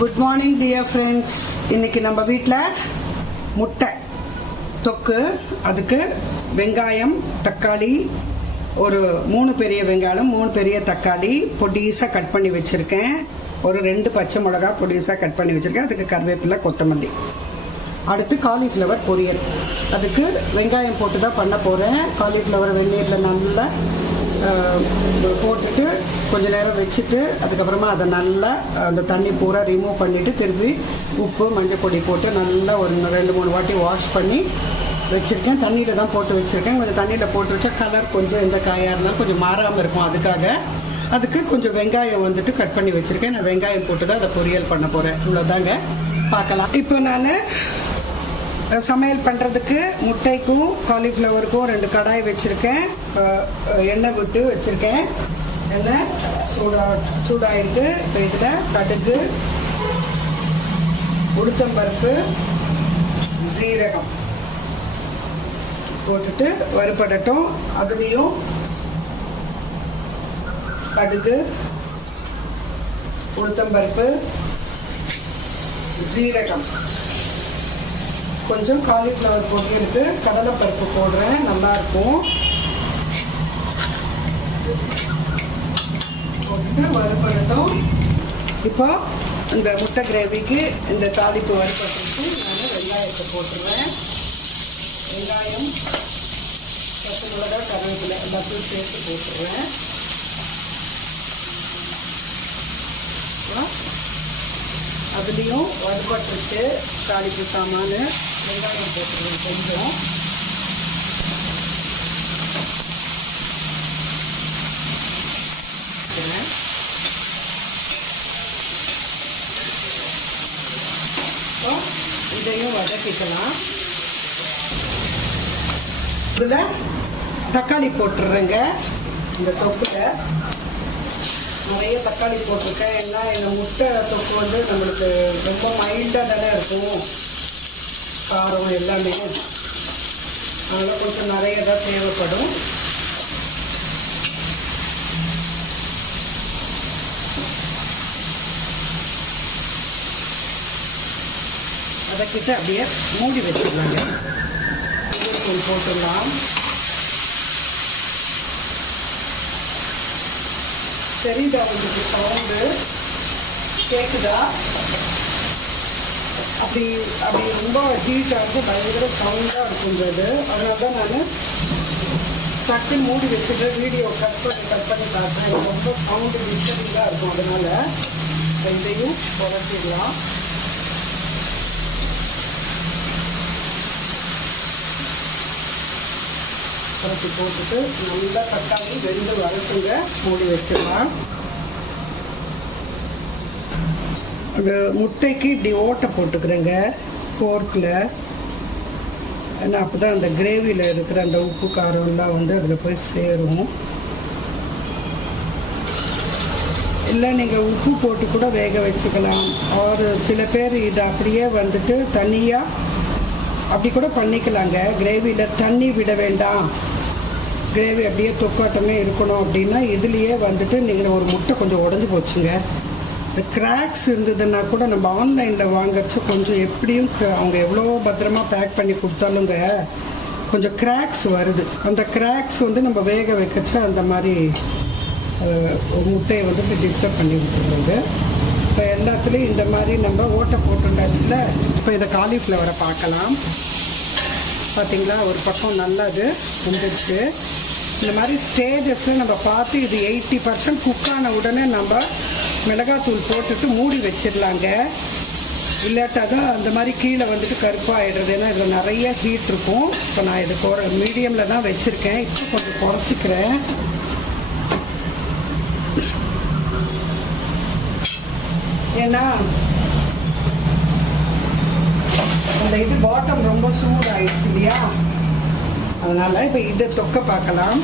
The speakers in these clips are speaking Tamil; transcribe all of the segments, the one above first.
Good morning dear friends. இன்றைக்கி நம்ம வீட்டில் முட்டை தொக்கு, அதுக்கு வெங்காயம் தக்காளி, ஒரு 3 பெரிய வெங்காயம் 3 பெரிய தக்காளி பொடிசாக கட் பண்ணி வச்சுருக்கேன். ஒரு 2 பச்சை மிளகா பொடிசாக கட் பண்ணி வச்சுருக்கேன். அதுக்கு கருவேப்பிலை கொத்தமல்லி. அடுத்து காலிஃப்ளவர் பொரியல். அதுக்கு வெங்காயம் போட்டு தான் பண்ண போகிறேன். காலிஃப்ளவர் வெந்நீரில் நல்லா போட்டுட்டு கொஞ்சம் நேரம் வச்சுட்டு அதுக்கப்புறமா அதை நல்லா அந்த தண்ணி பூரா ரிமூவ் பண்ணிவிட்டு திருப்பி உப்பு மஞ்சள் பொடி போட்டு நல்லா ஒரு 2-3 வாட்டி வாஷ் பண்ணி வச்சுருக்கேன். தண்ணியில் தான் போட்டு வச்சுருக்கேன். கொஞ்சம் தண்ணியில் போட்டு வச்சா கலர் கொஞ்சம் எந்த காயாக இருந்தாலும் கொஞ்சம் மாறாமல் இருக்கும். அதுக்கு கொஞ்சம் வெங்காயம் வந்துட்டு கட் பண்ணி வச்சுருக்கேன். நான் வெங்காயம் போட்டு தான் அதை பொரியல் பண்ண போகிறேன். இவ்வளோதாங்க, பார்க்கலாம். இப்போ நான் சமையல் பண்ணுறதுக்கு முட்டைக்கும் காலிஃப்ளவருக்கும் 2 கடாய் வச்சுருக்கேன். எண்ணெய் விட்டு வச்சுருக்கேன். எண்ணெய் சூடாயிருக்கு. இப்போ இதில் கடுகு, உளுத்தம்பருப்பு, சீரகம் போட்டுட்டு வறுபடட்டும். அதுலேயும் கடுகு, உளுத்தம்பருப்பு, சீரகம், கொஞ்சம் காலிஃப்ளவர் பொரியலுக்கு கடலைப்பருப்பு போடுறேன், நல்லாயிருக்கும். போட்டு வறுபடட்டும். இப்போ இந்த முட்டை கிரேவிக்கு இந்த தாளிப்பு வறுபட்டுட்டு நான் வெங்காயத்தை போட்டுருவேன். வெங்காயம், பச்சை மிளகா, கருவேப்பிலை எல்லாத்தையும் சேர்த்து போட்டுருவேன். அதுலேயும் வறுபட்டுட்டு தாளிப்பு சாமான் வெங்காயம் போட்டுருவேன். கொஞ்சம் இதையும் வதக்கிக்கலாம். இதில் தக்காளி போட்டுடுறேங்க. இந்த தொக்கில் நிறைய தக்காளி போட்டிருக்கேன். ஏன்னா இந்த முட்டை தொக்கு வந்து நம்மளுக்கு ரொம்ப மைல்டாக தானே இருக்கும், காரம் எல்லாமே. அதனால் கொஞ்சம் நிறைய தான் தேவைப்படும். அதைக்கிட்ட அப்படியே மூடி வச்சுக்கலாங்க. போட்டுடலாம். சரிதா, உங்களுக்கு சவுண்டு கேட்குதா? அப்படி ரொம்ப ஹீட்டாக இருந்து பயங்கர சவுண்டாக இருக்குன்றது. அதனால தான் நான் சட்டு மூடி வச்சுட்டு வீடியோ கட் பண்ணி பார்த்தேன். ரொம்ப சவுண்டு டிஸ்டர்பிங்காக இருக்கும். அதனால் இதையும் குறைச்சிடலாம். குறைச்சி போட்டுட்டு நல்லா தக்காளி வெந்து வரட்டுங்க, மூடி வச்சிடலாம். அந்த முட்டைக்கு இப்படி ஓட்டை போட்டுக்கிறேங்க போர்க்கில். ஏன்னா அப்போ தான் அந்த கிரேவியில் இருக்கிற அந்த உப்பு காரம்லாம் வந்து அதில் போய் சேரும். இல்லை நீங்கள் உப்பு போட்டு கூட வேக வச்சுக்கலாம். ஒரு சில பேர் இதை அப்படியே வந்துட்டு தனியாக அப்படி கூட பண்ணிக்கலாங்க. கிரேவியில் தண்ணி விட வேண்டாம், கிரேவி அப்படியே தொக்காட்டமே இருக்கணும் அப்படின்னா இதுலேயே வந்துட்டு நீங்கள் ஒரு முட்டை கொஞ்சம் உடஞ்சி போச்சுங்க. இந்த கிராக்ஸ் இருந்ததுன்னா கூட நம்ம ஆன்லைனில் வாங்கறச்சு கொஞ்சம் எப்படியும் அவங்க எவ்வளோ பத்திரமா பேக் பண்ணி கொடுத்தாலுங்க கொஞ்சம் கிராக்ஸ் வருது. அந்த கிராக்ஸ் வந்து நம்ம வேக வைக்கச்சு அந்த மாதிரி முட்டையை வந்துட்டு டிஸ்டர்ப் பண்ணி விட்டுருவாங்க. இப்போ எல்லாத்துலேயும் இந்த மாதிரி நம்ம ஓட்டை போட்டுட்டாச்சுல. இப்போ இதை காலிஃப்ளவரை பார்க்கலாம். பார்த்திங்களா, ஒரு பக்கம் நல்லா அது வந்துடுச்சு. இந்த மாதிரி ஸ்டேஜஸில் நம்ம பார்த்து இது 80% குக்கான உடனே நம்ம மிளகாத்தூள் போட்டுட்டு மூடி வச்சிடலாங்க. இல்லாட்டா தான் அந்த மாதிரி கீழே வந்துட்டு கருப்பாகிடுறது. ஏன்னா இதில் நிறைய ஹீட் இருக்கும். இப்போ நான் இது மீடியமில் தான் வச்சுருக்கேன். இப்போ கொஞ்சம் குறைச்சிக்கிறேன். ஏன்னா அந்த இது பாட்டம் ரொம்ப சூடாகிடுச்சு இல்லையா, அதனால் இப்போ இதை தொக்க பார்க்கலாம்.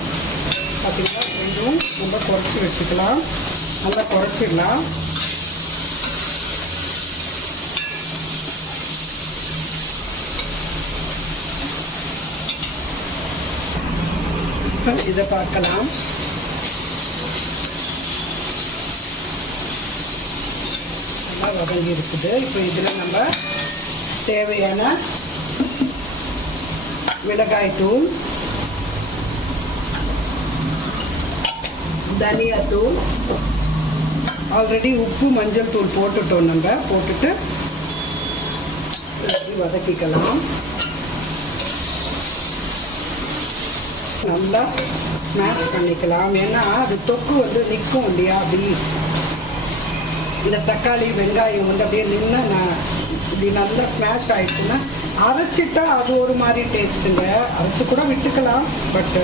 பார்த்திங்கன்னா கொஞ்சம் ரொம்ப குறைச்சி வச்சுக்கலாம். நல்லா குறைச்சிடலாம். இப்போ இதை பார்க்கலாம். நல்லா வதங்கி இருக்குது. இப்போ இதில் நம்ம தேவையான மிளகாய்த்தூள், தனியாத்தூள், ஆல்ரெடி உப்பு மஞ்சள் தூள் போட்டுட்டோம். நம்ம போட்டுட்டு வதக்கிக்கலாம். நல்லா ஸ்மாஷ் பண்ணிக்கலாம். ஏன்னா அது தொக்கு வந்து நிற்கும் இல்லையா, அப்படி இந்த தக்காளி வெங்காயம் வந்து அப்படியே நின்று இப்படி நல்லா ஸ்மாஷ் ஆகிடுச்சுன்னா அரைச்சிட்டா அது ஒரு மாதிரி டேஸ்ட்டுங்க. அரைச்சி கூட விட்டுக்கலாம். பட்டு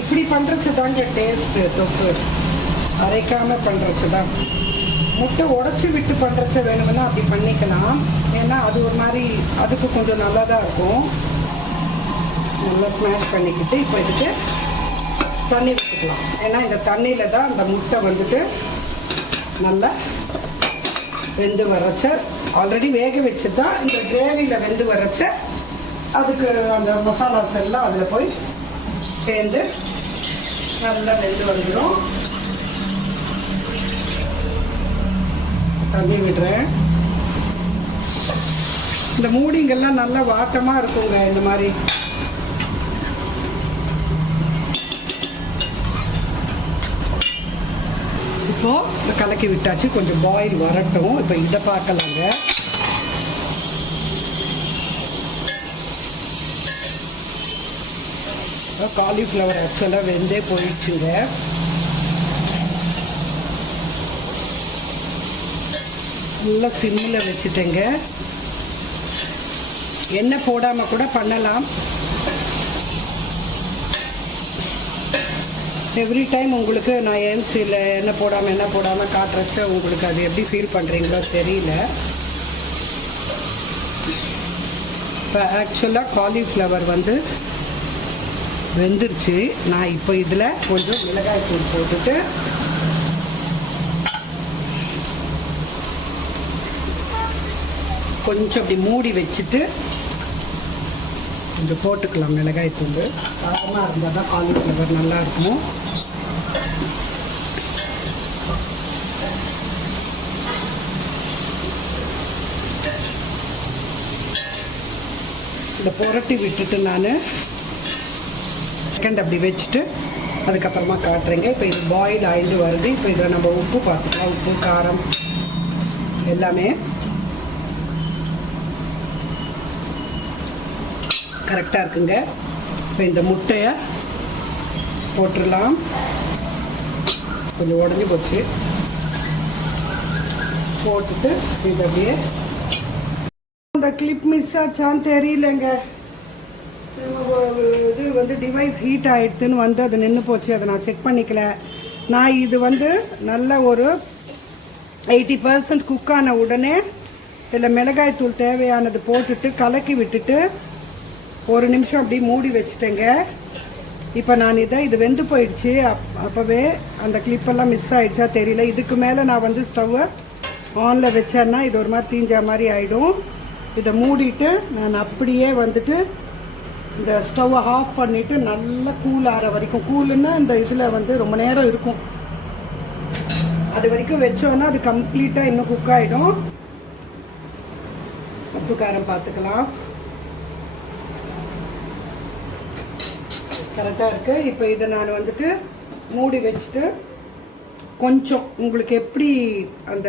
இப்படி பண்ணுறச்சு தாங்க டேஸ்ட்டு. தொக்கு அரைக்காமல் பண்ணுறச்சு தான். முட்டை உடச்சி விட்டு பண்ணுறச்ச வேணும்னா அப்படி பண்ணிக்கலாம். ஏன்னா அது ஒரு மாதிரி அதுக்கு கொஞ்சம் நல்லா தான் இருக்கும். நல்லா ஸ்மாஷ் பண்ணிக்கிட்டு இப்போ இதுக்கு தண்ணி விட்டுக்கலாம். ஏன்னா இந்த தண்ணியில் தான் அந்த முட்டை வந்துட்டு நல்லா வெந்து வரச்ச, ஆல்ரெடி வேக வச்சு தான் இந்த கிரேவியில் வெந்து வரச்ச அதுக்கு அந்த மசாலாஸ் எல்லாம் அதில் போய் சேர்ந்து நல்லா வெந்து வந்துடும். தண்ணி விடுறேன். இந்த மூடிங்கெல்லாம் நல்லா வாட்டமாக இருக்குங்க. இந்த மாதிரி இப்போது கலக்கி விட்டாச்சு. கொஞ்சம் பாயில் வரட்டும். இப்போ இதை பார்க்கலாங்க. காலிஃப்ளவர் ஆக்சுவலாக வெந்தே போயிடுச்சுங்க. நல்லா சிம்மில் வச்சுட்டேங்க. எண்ணெய் போடாமல் கூட பண்ணலாம். எவ்ரி டைம் உங்களுக்கு நான் ஏம்சியில் எண்ணெய் போடாமல் காட்டுறச்ச உங்களுக்கு அது எப்படி ஃபீல் பண்ணுறீங்களோ தெரியல. இப்போ ஆக்சுவலாக காலிஃப்ளவர் வந்து வெந்துருச்சு. நான் இப்போ இதில் கொஞ்சம் மிளகாய் தூள் போட்டுட்டு கொஞ்சம் அப்படி மூடி வச்சுட்டு கொஞ்சம் போட்டுக்கலாம். மிளகாய் தூள் காரமாக இருந்தால் தான் காலிஃப்ளவர் நல்லாயிருக்கும். இதை புரட்டி விட்டுட்டு நான் செகண்ட் அப்படி வச்சுட்டு அதுக்கப்புறமா காட்டுறேங்க. இப்போ இது பாயில் ஆயிட்டு வருது. இப்போ இதில் நம்ம உப்பு பார்த்துக்கலாம். உப்பு காரம் எல்லாமே கரெக்டாக இருக்குங்க. இப்போ இந்த முட்டையை போட்டுடலாம். கொஞ்சம் உடஞ்சி போச்சு. போட்டுட்டு இது அப்படியே இந்த கிளிப் மிஸ் ஆச்சான்னு தெரியலங்க. இது வந்து டிவைஸ் ஹீட் ஆகிடுதுன்னு வந்து அது நின்று போச்சு. அதை நான் செக் பண்ணிக்கல. நான் இது வந்து நல்ல ஒரு 80% குக்கான உடனே இதில் மிளகாய் தூள் தேவையானது போட்டுட்டு கலக்கி விட்டுட்டு ஒரு நிமிஷம் அப்படி மூடி வச்சுட்டேங்க. இப்போ நான் இது வெந்து போயிடுச்சு. அப்போவே அந்த கிளிப்பெல்லாம் மிஸ் ஆகிடுச்சா தெரியல. இதுக்கு மேலே நான் வந்து ஸ்டவ்வை ஆனில் வச்சேன்னா இது ஒரு மாதிரி தீஞ்ச மாதிரி ஆகிடும். இதை மூடிட்டு நான் அப்படியே வந்துட்டு இந்த ஸ்டவ்வை ஆஃப் பண்ணிவிட்டு நல்லா கூல் ஆகிற வரைக்கும், கூலுன்னா இந்த இதில் வந்து ரொம்ப நேரம் இருக்கும், அது வரைக்கும் வச்சோன்னா அது கம்ப்ளீட்டாக இன்னும் குக் ஆகிடும். உப்பு காரம் பார்த்துக்கலாம். கரெக்டாக இருக்குது. இப்போ இதை நான் வந்துட்டு மூடி வச்சுட்டு கொஞ்சம் உங்களுக்கு எப்படி அந்த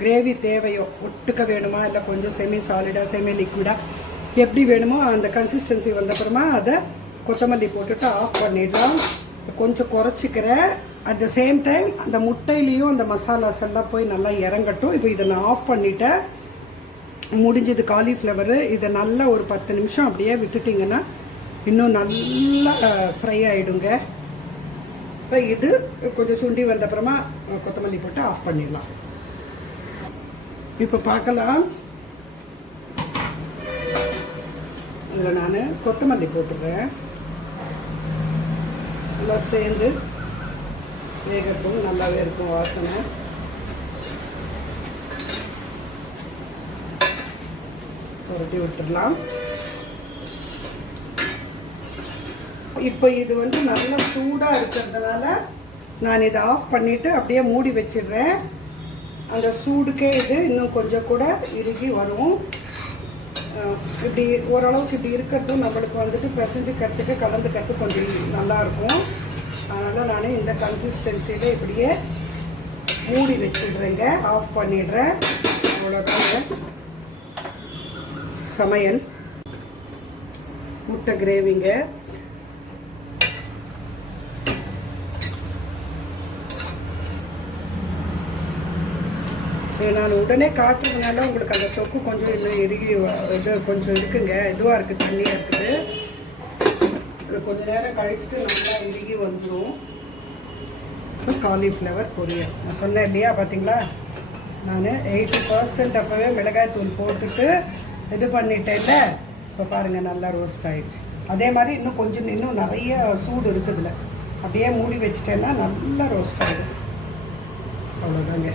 கிரேவி தேவையோ, ஒட்டுக்க வேணுமா இல்லை கொஞ்சம் செமி சாலிடாக செமி லிக்விடாக எப்படி வேணுமோ அந்த கன்சிஸ்டன்சி வந்தப்புறமா அதை கொத்தமல்லி போட்டுட்டு ஆஃப் பண்ணிடலாம். கொஞ்சம் குறைச்சிக்கிறேன். அட் த சேம் டைம் அந்த முட்டையிலையும் அந்த மசாலாஸ் எல்லாம் போய் நல்லா இறங்கட்டும். இப்போ இதை நான் ஆஃப் பண்ணிவிட்டேன். முடிஞ்சது காலிஃப்ளவரு. இதை நல்லா ஒரு 10 நிமிஷம் அப்படியே விட்டுட்டிங்கன்னா இன்னும் நல்லா ஃப்ரை ஆகிடுங்க. இப்போ இது கொஞ்சம் சுண்டி வந்தப்புறமா கொத்தமல்லி போட்டு ஆஃப் பண்ணிடலாம். இப்போ பார்க்கலாம். இதில் நான் கொத்தமல்லி போட்டுடுறேன். நல்லா சேர்ந்து வேகட்டும். நல்லாவே இருக்கும் வாசனை. புரட்டி விட்டுடலாம். இப்போ இது வந்து நல்லா சூடாக இருக்கிறதுனால நான் இதை ஆஃப் பண்ணிவிட்டு அப்படியே மூடி வச்சிடுறேன். அந்த சூடுக்கே இது இன்னும் கொஞ்சம் கூட இறுகி வரும். இப்படி ஓரளவுக்கு இப்படி இருக்கிறதும் நம்மளுக்கு வந்துட்டு பிசைஞ்சுக்கிறதுக்கு கலந்துக்கிறதுக்கு கொஞ்சம் நல்லாயிருக்கும். அதனால் நான் இந்த கன்சிஸ்டன்சியில் இப்படியே மூடி வச்சுடுறேங்க, ஆஃப் பண்ணிடுறேன். அவ்வளோதாங்க சமையல். முட்டை கிரேவிங்க. நான் உடனே காட்டுறதுனால உங்களுக்கு அந்த தொக்கு கொஞ்சம் இன்னும் இறுகி இது கொஞ்சம் இருக்குங்க, இதுவாக இருக்குது, தண்ணியாக இருக்குது. இது கொஞ்சம் நேரம் கழிச்சுட்டு நல்லா இறுகி வந்துடும். காலிஃப்ளவர் பொரியல் நான் சொன்னேன் இல்லையா, பார்த்தீங்களா? நான் 80% அப்போவே மிளகாய் தூள் போட்டுட்டு இது பண்ணிட்டேன்ல. இப்போ பாருங்கள் நல்லா ரோஸ்ட் ஆகிடுச்சு. அதே மாதிரி இன்னும் நிறைய சூடு இருக்குதுல, அப்படியே மூடி வச்சுட்டேன்னா நல்லா ரோஸ்ட் ஆகிடும். அவ்வளோதாங்க.